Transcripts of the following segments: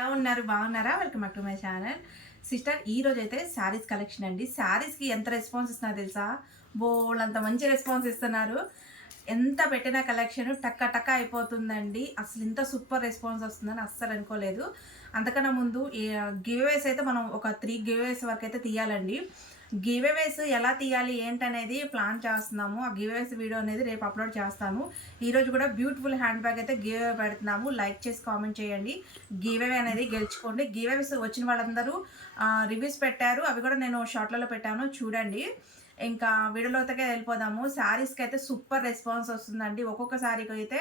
ఎలా ఉన్నారు? బాగున్నారా? Welcome back to my channel. Sister ఈ రోజు అయితే శారీస్ కలెక్షన్ అండి. శారీస్కి ఎంత రెస్పాన్స్ ఇస్తున్నా తెలుసా? బోల్ అంత మంచి రెస్పాన్స్ ఇస్తున్నారు. ఎంత పెట్టిన కలెక్షన్ టక్క టక్క అయిపోతుందండి. అసలు ఇంత సూపర్ రెస్పాన్స్ వస్తుందని అస్సలు అనుకోలేదు. అంతకన్నా ముందు గివేవేస్ అయితే మనం ఒక త్రీ గివేవేస్ వరకు అయితే తీయాలండి. గివేవేస్ ఎలా తీయాలి ఏంటనేది ప్లాన్ చేస్తున్నాము. ఆ గివేవేస్ వీడియో అనేది రేపు అప్లోడ్ చేస్తాను ఈరోజు కూడా బ్యూటిఫుల్ హ్యాండ్ బ్యాగ్ అయితే గివేవే పెడుతున్నాము. లైక్ చేసి కామెంట్ చేయండి. గివేవే అనేది గెలుచుకోండి. గివేవేస్ వచ్చిన వాళ్ళందరూ రివ్యూస్ పెట్టారు. అవి కూడా నేను షార్ట్లలో పెట్టాను. చూడండి. ఇంకా వీడియోలోతకే వెళ్ళిపోదాము. శారీస్కి అయితే సూపర్ రెస్పాన్స్ వస్తుందండి. ఒక్కొక్క శారీకి అయితే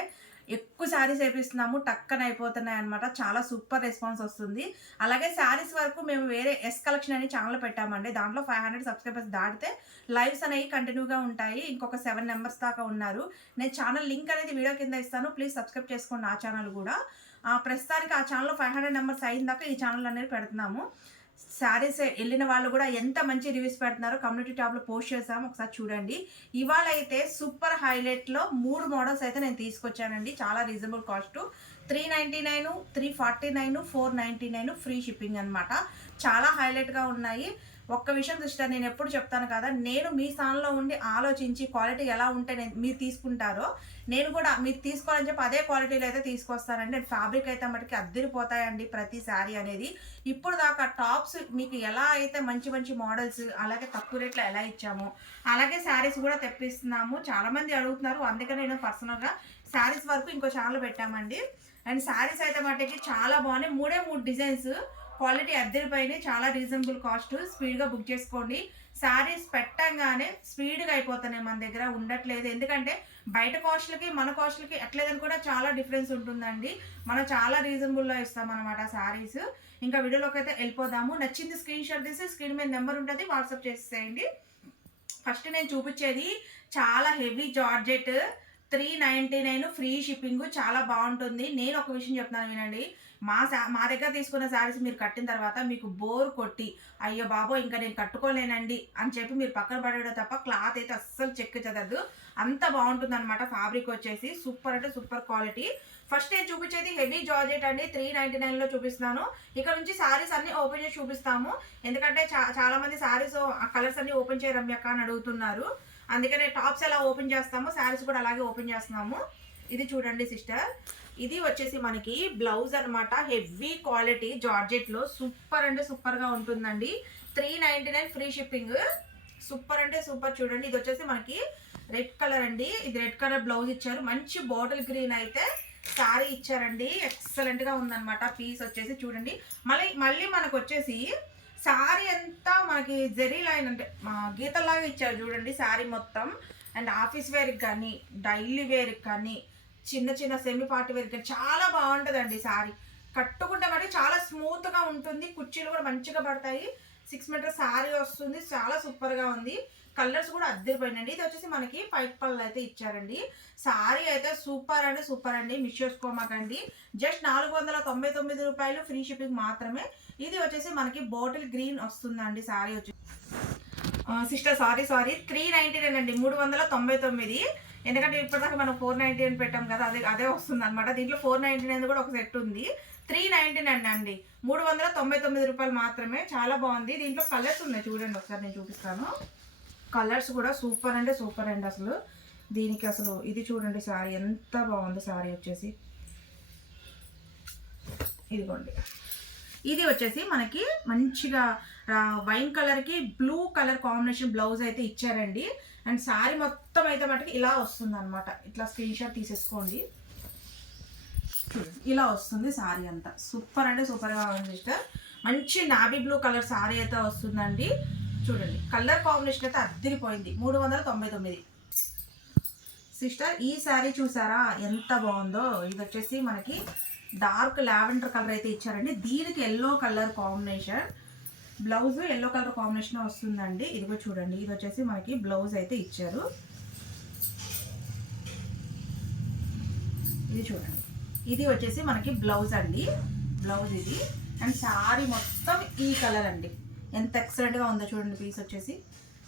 ఎక్కువ శారీస్ వేపిస్తున్నాము టక్కన అయిపోతున్నాయి అనమాట చాలా సూపర్ రెస్పాన్స్ వస్తుంది. అలాగే శారీస్ వరకు మేము వేరే ఎస్ కలెక్షన్ అనే ఛానల్ పెట్టామండి. దాంట్లో ఫైవ్ హండ్రెడ్ సబ్స్క్రైబర్స్ దాటితే లైవ్స్ అనేవి కంటిన్యూగా ఉంటాయి. ఇంకొక సెవెన్ నెంబర్స్ దాకా ఉన్నారు. నేను ఛానల్ లింక్ అనేది వీడియో కింద ఇస్తాను. ప్లీజ్ సబ్స్క్రైబ్ చేసుకోండి ఆ ఛానల్ కూడా. ప్రస్తుతానికి ఆ ఛానల్లో ఫైవ్ హండ్రెడ్ నెంబర్స్ అయిన దాకా ఈ ఛానల్ అనేది పెడుతున్నాము. శారీస్ వెళ్ళిన వాళ్ళు కూడా ఎంత మంచి రివ్యూస్ పెడుతున్నారో కమ్యూనిటీ ట్యాబ్లో పోస్ట్ చేసాము ఒకసారి చూడండి. ఇవాళ అయితే సూపర్ హైలైట్లో మూడు మోడల్స్ అయితే నేను తీసుకొచ్చానండి. చాలా reasonable cost three ninety nine three forty nine four ninety nine free shipping అనమాట చాలా హైలైట్గా ఉన్నాయి. ఒక్క విషయం సిస్టర్ నేను ఎప్పుడు చెప్తాను కదా? నేను మీ స్థానంలో ఉండి ఆలోచించి క్వాలిటీ ఎలా ఉంటే నేను మీరు తీసుకుంటారో నేను కూడా మీరు తీసుకోవాలని చెప్పి అదే క్వాలిటీలో అయితే తీసుకొస్తానండి. ఫ్యాబ్రిక్ అయితే మటుకి అద్దరిపోతాయండి ప్రతి శారీ అనేది. ఇప్పుడు దాకా టాప్స్ మీకు ఎలా అయితే మంచి మంచి మోడల్స్ అలాగే తక్కువ రేట్లో ఎలా ఇచ్చామో అలాగే శారీస్ కూడా తెప్పిస్తున్నాము. చాలామంది అడుగుతున్నారు. అందుకనే నేను పర్సనల్గా శారీస్ వరకు ఇంకో ఛానల్ పెట్టామండి. అండ్ శారీస్ అయితే మటుకి చాలా బాగున్నాయి. మూడే మూడు డిజైన్స్ క్వాలిటీ అద్దరిపైన చాలా రీజనబుల్ కాస్ట్. స్పీడ్గా బుక్ చేసుకోండి. శారీస్ పెట్టంగానే స్పీడ్గా అయిపోతున్నాయి మన దగ్గర. ఉండట్లేదు. ఎందుకంటే బయట కాస్ట్లకి మన కాస్ట్లకి ఎట్లేదని కూడా చాలా డిఫరెన్స్ ఉంటుందండి. మనం చాలా రీజనబుల్లో ఇస్తాం అనమాట శారీస్ ఇంకా వీడియోలోకి అయితే వెళ్ళిపోదాము. నచ్చింది స్క్రీన్ షాట్ తీసి స్క్రీన్ మీద నెంబర్ ఉంటుంది. వాట్సాప్ చేసేయండి ఫస్ట్ నేను చూపించేది చాలా heavy georgette. Three ninety nine free shipping చాలా బాగుంటుంది. నేను ఒక విషయం చెప్తున్నాను వినండి. మా సా మా దగ్గర తీసుకున్న శారీస్ మీరు కట్టిన తర్వాత మీకు బోర్ కొట్టి అయ్యో బాబో ఇంకా నేను కట్టుకోలేనండి అని చెప్పి మీరు పక్కన పడడం తప్ప క్లాత్ అయితే అస్సలు చెక్ చదవద్దు అంత బాగుంటుంది అనమాట ఫ్యాబ్రిక్ వచ్చేసి. సూపర్ అంటే సూపర్ క్వాలిటీ. ఫస్ట్ నేను చూపించేది హెవీ జార్జెట్ అండి. త్రీ నైంటీ నైన్లో చూపిస్తున్నాను. ఇక్కడ నుంచి శారీస్ అన్ని ఓపెన్ చేసి చూపిస్తాము. ఎందుకంటే చా చాలా మంది శారీస్ ఆ కలర్స్ అన్ని ఓపెన్ చేయ రమ్యక్క అని అడుగుతున్నారు. అందుకనే టాప్స్ ఎలా ఓపెన్ చేస్తాము శారీస్ కూడా అలాగే ఓపెన్ చేస్తున్నాము. ఇది చూడండి సిస్టర్. ఇది వచ్చేసి మనకి బ్లౌజ్ అనమాట హెవీ క్వాలిటీ జార్జెట్లో. సూపర్ అంటే సూపర్గా ఉంటుందండి. Three ninety nine free shipping. Super అంటే సూపర్ చూడండి. ఇది వచ్చేసి మనకి రెడ్ కలర్ అండి. ఇది రెడ్ కలర్ బ్లౌజ్ ఇచ్చారు. మంచి బాటిల్ గ్రీన్ అయితే శారీ ఇచ్చారండి. ఎక్సలెంట్గా ఉందన్నమాట. పీస్ వచ్చేసి చూడండి. మళ్ళీ మళ్ళీ మనకు వచ్చేసి శారీ అంతా మనకి జెరీ లైన్ అంటే మా గీతలాగా ఇచ్చారు చూడండి శారీ మొత్తం. అండ్ ఆఫీస్ వేర్కి కానీ డైలీ వేర్కి కానీ చిన్న చిన్న సెమీ పార్టీ వేర్కి కానీ చాలా బాగుంటుందండి శారీ కట్టుకుంటే మరి చాలా స్మూత్గా ఉంటుంది కుర్చీలు కూడా మంచిగా పడతాయి. సిక్స్ మీటర్ శారీ వస్తుంది చాలా సూపర్గా ఉంది. కలర్స్ కూడా అద్దరిపోయినండి ఇది వచ్చేసి మనకి పైప్ పళ్ళు అయితే ఇచ్చారండి. సారీ అయితే సూపర్ అంటే సూపర్ అండి. మిస్ చేసుకోమాకండి. జస్ట్ నాలుగు వందల తొంభై తొమ్మిది రూపాయలు ఫ్రీ షిప్పింగ్ మాత్రమే. ఇది వచ్చేసి మనకి బాటిల్ గ్రీన్ వస్తుందండి సారీ వచ్చి sister sari sari. Three ninety nine అండి మూడు వందల తొంభై తొమ్మిది. ఎందుకంటే ఇప్పటిదాకా మనం ఫోర్ నైంటీ నైన్ పెట్టాం కదా అదే అదే వస్తుంది అనమాట దీంట్లో ఫోర్ నైంటీ నైన్ కూడా ఒక సెట్ ఉంది. త్రీ నైంటీ నైన్ అండి మూడు వందల తొంభై తొమ్మిది రూపాయలు మాత్రమే. చాలా బాగుంది. దీంట్లో కలర్స్ ఉన్నాయి చూడండి ఒకసారి నేను చూపిస్తాను. కలర్స్ కూడా సూపర్ అంటే సూపర్ అండి అసలు. దీనికి అసలు ఇది చూడండి సారీ ఎంత బాగుంది సారీ వచ్చేసి. ఇదిగోండి. ఇది వచ్చేసి మనకి మంచిగా వైన్ కలర్కి బ్లూ కలర్ కాంబినేషన్ బ్లౌజ్ అయితే ఇచ్చారండి. అండ్ శారీ మొత్తం అయితే మటుకు ఇలా వస్తుంది అనమాట ఇట్లా స్క్రీన్ షాట్ తీసేసుకోండి. ఇలా వస్తుంది శారీ అంతా. సూపర్ అంటే సూపర్గా ఉంది సిస్టర్. మంచి నాబీ బ్లూ కలర్ శారీ అయితే వస్తుందండి. చూడండి. కలర్ కాంబినేషన్ అయితే అద్దరిపోయింది. మూడు వందల తొంభై తొమ్మిది. సిస్టర్ ఈ శారీ చూసారా? ఎంత బాగుందో. ఇది వచ్చేసి మనకి డార్క్ లావెండర్ కలర్ అయితే ఇచ్చారండి. దీనికి yellow colour combination. Blouse yellow colour combination వస్తుందండి. ఇదిగో చూడండి. ఇది వచ్చేసి మనకి బ్లౌజ్ అయితే ఇచ్చారు. ఇది చూడండి. ఇది వచ్చేసి మనకి బ్లౌజ్ అండి. బ్లౌజ్ ఇది. అండ్ శారీ మొత్తం ఈ కలర్ అండి. ఎంత ఎక్సలెంట్గా ఉందో చూడండి పీస్ వచ్చేసి.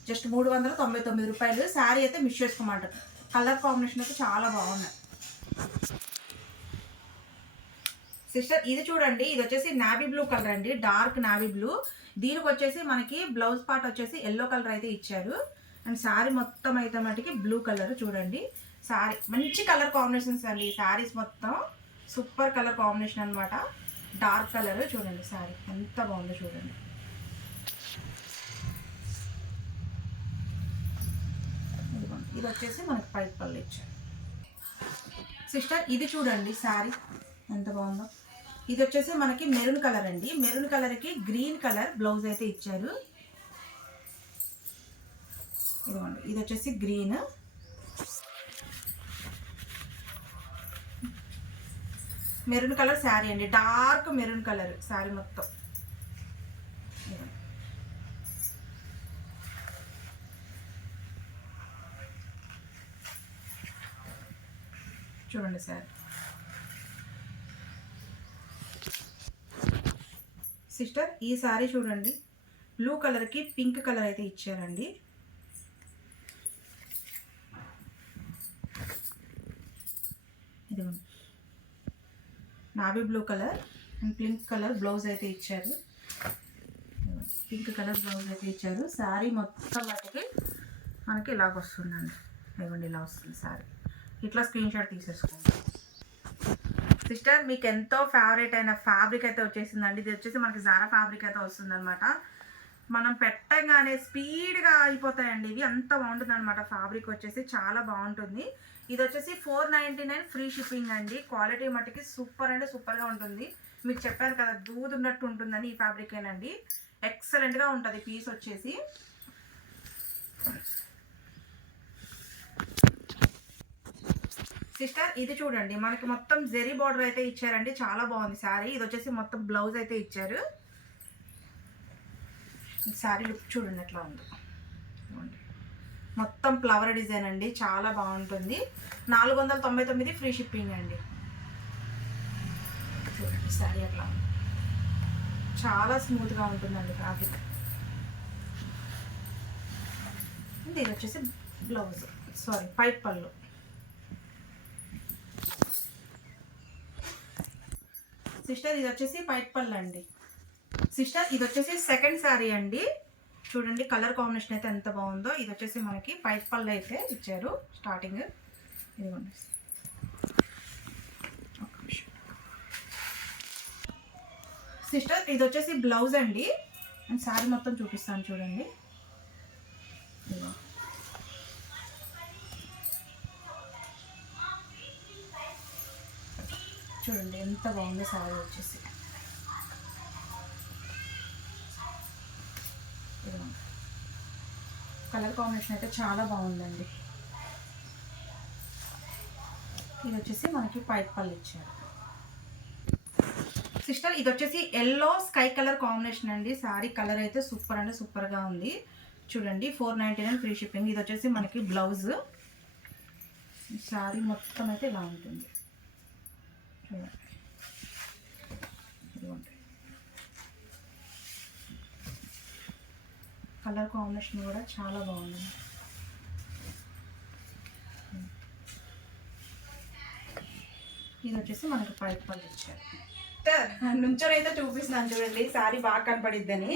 జస్ట్ మూడు వందల తొంభై తొమ్మిది రూపాయలు. శారీ అయితే మిస్ చేసుకోమంటారు కలర్ కాంబినేషన్ అయితే చాలా బాగున్నాయి. సిస్టర్ ఇది చూడండి. ఇది వచ్చేసి నావీ బ్లూ కలర్ అండి. డార్క్ నావీ బ్లూ దీనికి వచ్చేసి మనకి బ్లౌజ్ పార్ట్ వచ్చేసి ఎల్లో కలర్ అయితే ఇచ్చారు. అండ్ శారీ మొత్తం అయితే మటుకి బ్లూ కలర్ చూడండి. శారీ మంచి కలర్ కాంబినేషన్స్ అండి ఈ శారీస్ మొత్తం. సూపర్ కలర్ కాంబినేషన్ అనమాట డార్క్ కలర్ చూడండి శారీ ఎంత బాగుందో చూడండి ఇదిగోండి. ఇది వచ్చేసి మనకి పైప్ పళ్ళు ఇచ్చారు. సిస్టర్ ఇది చూడండి శారీ ఎంత బాగుందో. ఇది వచ్చేసి మనకి మెరూన్ కలర్ అండి. మెరూన్ కలర్కి గ్రీన్ కలర్ బ్లౌజ్ అయితే ఇచ్చారు. ఇదిగోండి ఇది వచ్చేసి గ్రీన్. మెరూన్ కలర్ శారీ అండి. డార్క్ మెరూన్ కలర్ శారీ మొత్తం ఇదిగోండి. చూడండి సార్. సిస్టర్ ఈ సారీ చూడండి. బ్లూ కలర్కి పింక్ కలర్ అయితే ఇచ్చారండి. ఇదిగోండి. Navy blue colour and pink colour blouse అయితే ఇచ్చారు. పింక్ కలర్ బ్లౌజ్ అయితే ఇచ్చారు. శారీ మొత్తం వాటికి మనకి ఇలాగ వస్తుందండి. ఇదిగోండి ఇలా వస్తుంది శారీ ఇట్లా స్క్రీన్ షాట్ తీసేసుకోండి. సిస్టర్ మీకు ఎంతో ఫేవరెట్ అయిన ఫ్యాబ్రిక్ అయితే వచ్చేసిందండి. ఇది వచ్చేసి మనకి జారా ఫ్యాబ్రిక్ అయితే వస్తుందన్నమాట. మనం పెట్టగానే స్పీడ్గా అయిపోతాయండి ఇవి. అంత బాగుంటుంది అనమాట ఫ్యాబ్రిక్ వచ్చేసి. చాలా బాగుంటుంది. ఇది వచ్చేసి four ninety nine free shipping అండి. క్వాలిటీ మట్టుకి సూపర్ అంటే సూపర్గా ఉంటుంది. మీకు చెప్పాను కదా దూది ఉన్నట్టు ఉంటుందని ఈ ఫ్యాబ్రిక్ ఏనండి. ఎక్సలెంట్గా ఉంటుంది. పీస్ వచ్చేసి. సిస్టర్ ఇది చూడండి. మనకి మొత్తం జెరీ బార్డర్ అయితే ఇచ్చారండి. చాలా బాగుంది శారీ. ఇది వచ్చేసి మొత్తం బ్లౌజ్ అయితే ఇచ్చారు. శారీ లుక్ చూడండి ఎట్లా ఉంది. మొత్తం ఫ్లవర్ డిజైన్ అండి. చాలా బాగుంటుంది. నాలుగు వందల తొంభై తొమ్మిది ఫ్రీ షిప్పింగ్ అండి. చూడండి శారీ ఎట్లా ఉంది. చాలా స్మూత్గా ఉంటుందండి ఫ్యాబ్రిక్ ఇది వచ్చేసి బ్లౌజ్. సారీ పైప్ పళ్ళు. సిస్టర్ ఇది వచ్చేసి పైట్ పళ్ళు అండి. సిస్టర్ ఇది వచ్చేసి సెకండ్ శారీ అండి. చూడండి కలర్ కాంబినేషన్ అయితే ఎంత బాగుందో. ఇది వచ్చేసి మనకి పైట్ పళ్ళు అయితే ఇచ్చారు స్టార్టింగ్. ఇదిగోండి. సిస్టర్ ఇది వచ్చేసి బ్లౌజ్ అండి. నేను శారీ మొత్తం చూపిస్తాను చూడండి. ఇదిగో. చూడండి ఎంత బాగుందో సారీ వచ్చేసి. కలర్ కాంబినేషన్ అయితే చాలా బాగుందండి. ఇది వచ్చేసి మనకి పైప్ పళ్ళు ఇచ్చారు. సిస్టర్ ఇది వచ్చేసి ఎల్లో స్కై కలర్ కాంబినేషన్ అండి. శారీ కలర్ అయితే సూపర్ అంటే సూపర్గా ఉంది. చూడండి four ninety nine free shipping. ఇది వచ్చేసి మనకి బ్లౌజ్. శారీ మొత్తం అయితే ఇలా ఉంటుంది. కలర్ కాంబినేషన్ కూడా చాలా బాగుంది. ఇది వచ్చేసి మనకి పైప్ పళ్ళు ఇచ్చారు నుంచొని అయితే చూపిస్తున్నాను చూడండి. సారీ బాగా కనపడిద్దని.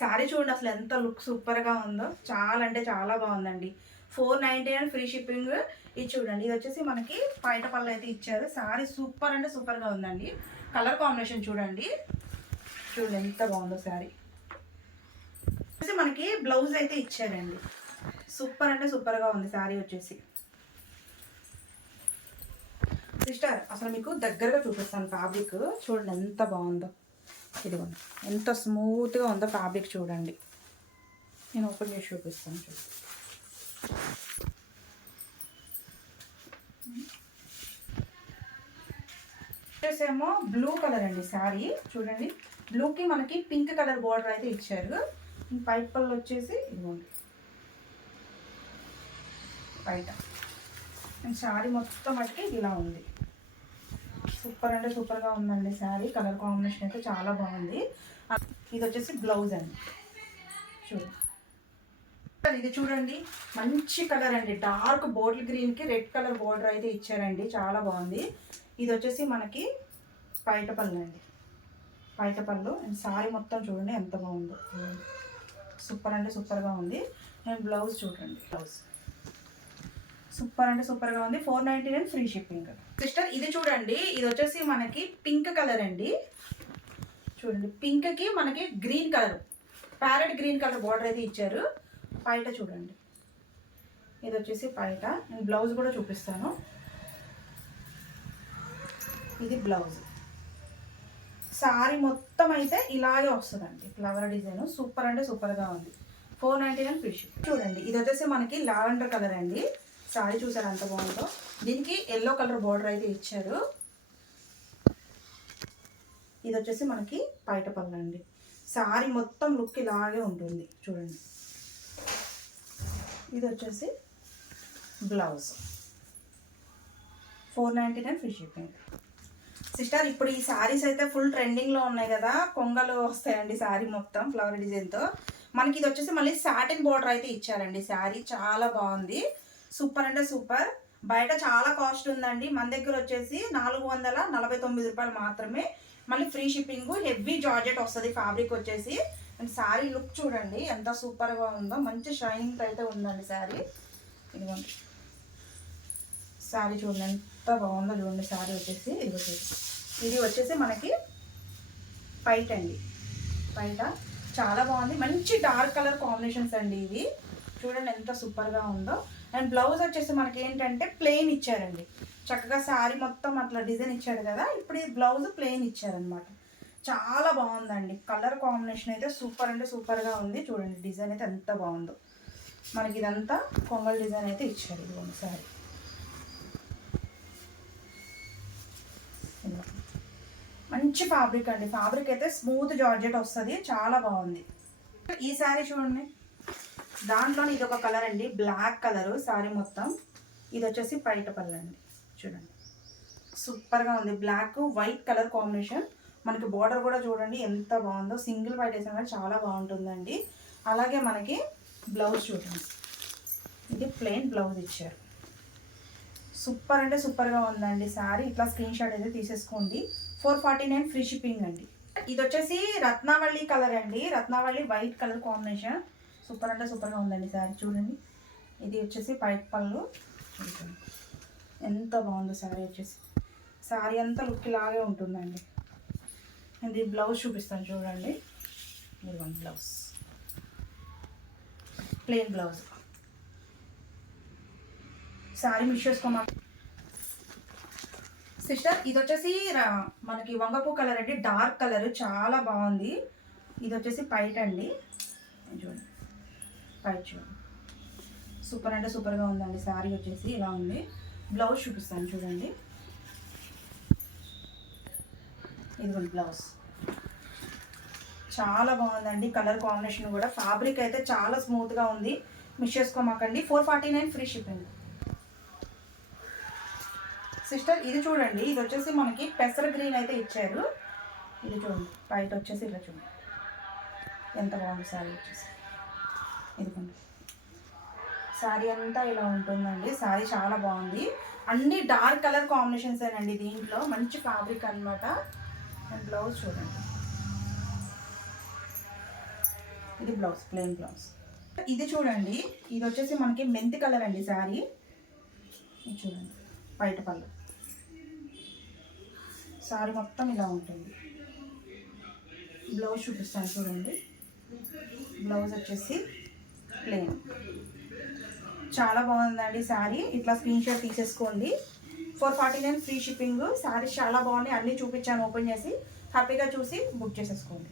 శారీ చూడండి అసలు ఎంత లుక్ సూపర్గా ఉందో. చాలా అంటే చాలా బాగుందండి. Four ninety nine free shipping. ఇది చూడండి ఇది వచ్చేసి మనకి పైట పళ్ళు అయితే ఇచ్చారు. శారీ సూపర్ అంటే సూపర్గా ఉందండి. కలర్ కాంబినేషన్ చూడండి. చూడండి ఎంత బాగుందో శారీ వచ్చేసి మనకి బ్లౌజ్ అయితే ఇచ్చారండి. సూపర్ అంటే సూపర్గా ఉంది శారీ వచ్చేసి. సిస్టర్ అసలు మీకు దగ్గరగా చూపిస్తాను ఫ్యాబ్రిక్ చూడండి ఎంత బాగుందో. ఇదిగోండి ఎంత స్మూత్గా ఉందో ఫ్యాబ్రిక్ చూడండి. నేను ఓపెన్ చేసి చూపిస్తాను చూడండి. వచ్చేసేమో బ్లూ కలర్ అండి శారీ చూడండి. బ్లూకి మనకి పింక్ కలర్ బార్డర్ అయితే ఇచ్చారు. పైప్ పళ్ళు వచ్చేసి ఇదిగోండి. బయట. అండ్ శారీ మొత్తం మటుకి ఇలా ఉంది. సూపర్ అంటే సూపర్గా ఉందండి శారీ కలర్ కాంబినేషన్ అయితే చాలా బాగుంది. ఇది వచ్చేసి బ్లౌజ్ అండి. చూడండి ఇది చూడండి. మంచి కలర్ అండి. డార్క్ బోటిల్ గ్రీన్కి రెడ్ కలర్ బోర్డర్ అయితే ఇచ్చారండి. చాలా బాగుంది. ఇది వచ్చేసి మనకి పైట పళ్ళు అండి. పైట పళ్ళు అండ్ సారీ మొత్తం చూడండి ఎంత బాగుందో. సూపర్ అంటే సూపర్గా ఉంది. అండ్ బ్లౌజ్ చూడండి. బ్లౌజ్. సూపర్ అంటే సూపర్గా ఉంది. Four ninety nine free shipping. Sister ఇది చూడండి. ఇది వచ్చేసి మనకి పింక్ కలర్ అండి. చూడండి. పింక్కి మనకి green colour. Parrot green colour border అయితే ఇచ్చారు. పైట చూడండి. ఇది వచ్చేసి పైట. నేను బ్లౌజ్ కూడా చూపిస్తాను. ఇది బ్లౌజ్. సారీ మొత్తం అయితే ఇలాగే వస్తుందండి. ఫ్లవర్ డిజైన్ సూపర్ అంటే సూపర్గా ఉంది. ఫోర్ నైంటీ నైన్ ఫిష్ చూడండి ఇది వచ్చేసి మనకి లావెండర్ కలర్ అండి. సారీ చూసారు ఎంత బాగుందో? దీనికి ఎల్లో కలర్ బార్డర్ అయితే ఇచ్చారు. ఇది వచ్చేసి మనకి బయట పళ్ళు అండి. సారీ మొత్తం లుక్ ఇలాగే ఉంటుంది. చూడండి. ఇది వచ్చేసి blouse. Four ninety nine free shipping sister ఇప్పుడు ఈ సారీస్ అయితే ఫుల్ ట్రెండింగ్లో ఉన్నాయి కదా కొంగలు వస్తాయండి సారీ మొత్తం ఫ్లవర్ డిజైన్తో మనకి ఇది వచ్చేసి మళ్ళీ సాటిన్ బార్డర్ అయితే ఇచ్చారండి శారీ చాలా బాగుంది. సూపర్ అంటే సూపర్ బయట చాలా కాస్ట్ ఉందండి. మన దగ్గర వచ్చేసి నాలుగు వందల నలభై తొమ్మిది రూపాయలు మాత్రమే. మళ్ళీ ఫ్రీ షిప్పింగ్ హెవీ జార్జెట్ వస్తుంది ఫ్యాబ్రిక్ వచ్చేసి. అండ్ శారీ లుక్ చూడండి ఎంత సూపర్గా ఉందో. మంచి షైనింగ్ అయితే ఉందండి శారీ ఇదిగోండి. శారీ చూడండి. ఎంత బాగుందో చూడండి శారీ వచ్చేసి. ఇది ఇది వచ్చేసి మనకి పైట్ అండి. పైట చాలా బాగుంది. మంచి డార్క్ కలర్ కాంబినేషన్స్ అండి ఇవి. చూడండి ఎంత సూపర్గా ఉందో. అండ్ బ్లౌజ్ వచ్చేసి మనకి ఏంటంటే ప్లెయిన్ ఇచ్చారండి. చక్కగా శారీ మొత్తం అట్లా డిజైన్ ఇచ్చాడు కదా. ఇప్పుడు ఈ బ్లౌజ్ ప్లెయిన్ ఇచ్చారనమాట చాలా బాగుందండి. కలర్ కాంబినేషన్ అయితే సూపర్ అంటే సూపర్గా ఉంది. చూడండి డిజైన్ అయితే ఎంత బాగుందో. మనకి ఇదంతా కొంగల్ డిజైన్ అయితే ఇచ్చారు. ఇది ఒకసారి ఇదిగో. మంచి ఫ్యాబ్రిక్ అండి. ఫ్యాబ్రిక్ అయితే స్మూత్ జార్జెట్ వస్తుంది. చాలా బాగుంది. ఈ శారీ చూడండి. దాంట్లో ఇది ఒక కలర్ అండి. బ్లాక్ కలర్ శారీ మొత్తం. ఇది వచ్చేసి పైట పళ్ళు అండి. చూడండి. సూపర్గా ఉంది. బ్లాక్ వైట్ కలర్ కాంబినేషన్ మనకి బార్డర్ కూడా చూడండి ఎంత బాగుందో. సింగిల్ వైట్ వేసినా కానీ చాలా బాగుంటుందండి. అలాగే మనకి బ్లౌజ్ చూడండి. ఇది ప్లెయిన్ బ్లౌజ్ ఇచ్చారు. సూపర్ అంటే సూపర్గా ఉందండి. శారీ ఇట్లా స్క్రీన్ షాట్ అయితే తీసేసుకోండి. Four forty nine free shipping అండి. ఇది వచ్చేసి రత్నావళి కలర్ అండి. రత్నావళి వైట్ కలర్ కాంబినేషన్. సూపర్ అంటే సూపర్గా ఉందండి శారీ చూడండి. ఇది వచ్చేసి పైట్ పళ్ళు. ఎంత బాగుందో శారీ వచ్చేసి. శారీ అంతా లుక్ ఇలాగే ఉంటుందండి. ఇది బ్లౌజ్ చూపిస్తాను చూడండి. ఇదిగోండి blouse. Plain blouse. Sari miss చేసుకోమా sister ఇది వచ్చేసి రా- మనకి వంగపూ కలర్ అండి. డార్క్ కలర్ చాలా బాగుంది. ఇది వచ్చేసి పైట్ అండి. చూడండి. పైట్ చూడండి. సూపర్ అంటే సూపర్గా ఉందండి. శారీ వచ్చేసి ఇలా ఉంది. బ్లౌజ్ చూపిస్తాను చూడండి. ఇదిగోండి బ్లౌజ్. చాలా బాగుందండి. కలర్ కాంబినేషన్ కూడా. ఫ్యాబ్రిక్ అయితే చాలా స్మూత్గా ఉంది. Miss చేసుకోమాకండి. Four forty nine free shipping. Sister ఇది చూడండి. ఇది వచ్చేసి మనకి పెసర గ్రీన్ అయితే ఇచ్చారు. ఇది చూడండి. బయట వచ్చేసి ఇలా చూడండి. ఎంత బాగుంది శారీ వచ్చేసి. ఇదిగోండి. శారీ అంతా ఇలా ఉంటుందండి. శారీ చాలా బాగుంది. అన్ని డార్క్ కలర్ కాంబినేషన్స్ అండి దీంట్లో. మంచి ఫ్యాబ్రిక్ అన్నమాట. అండ్ బ్లౌజ్ చూడండి. ఇది బ్లౌజ్ ప్లెయిన్ బ్లౌజ్. ఇది చూడండి. ఇది వచ్చేసి మనకి మెంతి కలర్ అండి శారీ ఇది చూడండి. బయట పళ్ళు. సారీ మొత్తం ఇలా ఉంటుంది. బ్లౌజ్ చూపిస్తాను చూడండి. బ్లౌజ్ వచ్చేసి ప్లెయిన్ చాలా బాగుందండి శారీ ఇట్లా స్క్రీన్ షాట్ తీసేసుకోండి. Four forty nine free shipping saris చాలా బాగున్నాయి. అన్నీ చూపించాను ఓపెన్ చేసి హ్యాపీగా చూసి బుక్ చేసేసుకోండి.